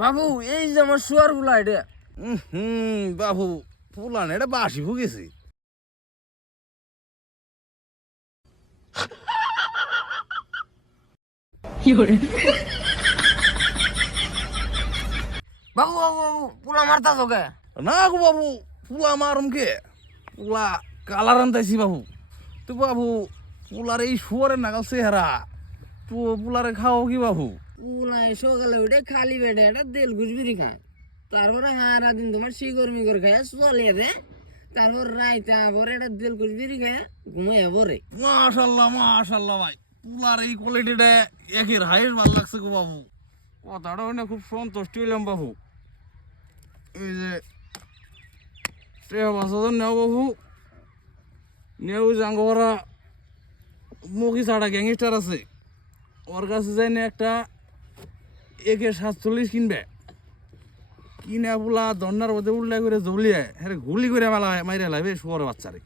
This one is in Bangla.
বাবু এই যে আমার শুয়ার গুলা এটা বাবু ফুলান এটা বাসি ভুগেছি। বাবু বাবু বাবু পুরা মারতা তোকে। না গো বাবু, পুলা মারুম কে? পুলা কালার আনতাইছি বাবু। তো বাবু পুলার এই শুয়ারের নাগাল চেহারা, তো পুলারে খাও কি বাবু? পুলাই সকালে উঠে খালি পেটে একটা তেল ঘুষবিরি খায়, তারপরে হারা দিন তোমার শিকর মিকর খায় চলে রে, তারপর রাইতে আবার একটা তেল ঘুষবিরি খায় ঘুমাই পরে। মাশাল্লাহ মাশাল্লাহ ভাই, পুলার এই কোয়ালিটিটা একের হাইয়ের ভালো লাগছে গো বাবু। কথাটা শুনে খুব সন্তুষ্টি হইলাম বাবু। এই যে বাসাদর নেও বাবু, নেও জাঙ্গরা মুখি ছাড়া গ্যাংস্টার আছে, ওর কাছে যাই না একটা AK-47 কিনবে, কিনে বলা দন্নার মধ্যে উল্লাই করে জ্বলিয়ে হ্যাঁ গুলি করে মাইরে লাইবে শুয়ার বাচ্চারে।